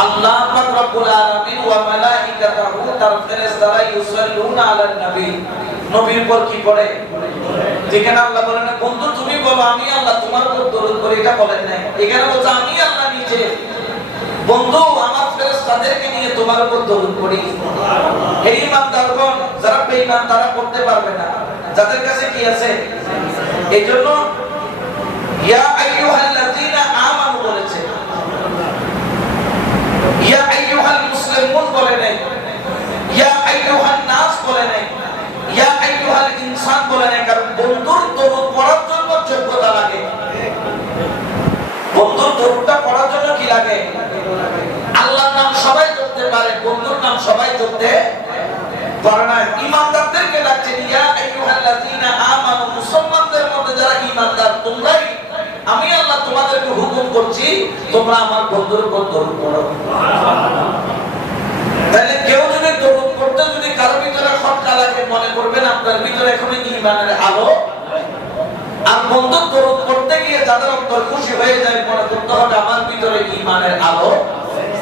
আল্লাহ পাক রব্বুল আলামিন ওয়া মালাইকাতুহু তার ফেরেশতারা ইউসাল্লুনা আলান নবী, নবীর উপর কি পড়ে? যেখানে আল্লাহ বলেন বন্ধু তুমি বলো আমি আল্লাহ তোমার উপর দরুদ পড়ি, এটা বলেন নাই। এখানে বলছে আমি আল্লাহ নিজে বন্ধু আমার ফেরেশতাদেরকে নিয়ে তোমার উপর দরুদ পড়ি। এই ইমানদারগণ যারা বেঈমান তারা করতে পারবে না, যাদের কাছে কি আছে। এইজন্য ইয়া আইয়ুহাল্লাযীনা আমানু বলেছে, ইয়া আইয়ুহাল মুসলিমুন বলে নাই, ইয়া আইয়ুহান নাস বলে নাই, ইয়া আইয়ুহাল ইনসান বলে নাই। কারণ বন্ধুর দরুদ পড়ার জন্য যোগ্যতা লাগে। বন্ধুর দরুদটা পড়ার জন্য কি লাগে? আল্লাহর নাম সবাই জপতে পারে, বন্ধুর নাম সবাই জপতে পারে না। ঈমানদারদেরকে ডাকছেন ইয়া আইয়ুহাল্লাযীনা আমানু, মুসলমানদের মধ্যে যারা ঈমানদার তোমরাই, আমি আল্লাহ তোমাদেরকে হুকুম করছি তোমরা আমার বন্ধুর উপর দরুদ পড়ো। তাহলে কেউ যদি দরুদ পড়তে যদি কারো ভিতরে খটকা লাগে মনে করবেন আপনার ভিতরে এখনো ঈমানের আলো। আর বন্ধুর দরুদ পড়তে গিয়ে যাদের অন্তর খুশি হয়ে যায় মনে করতে হবে আমার ভিতরে ঈমানের আলো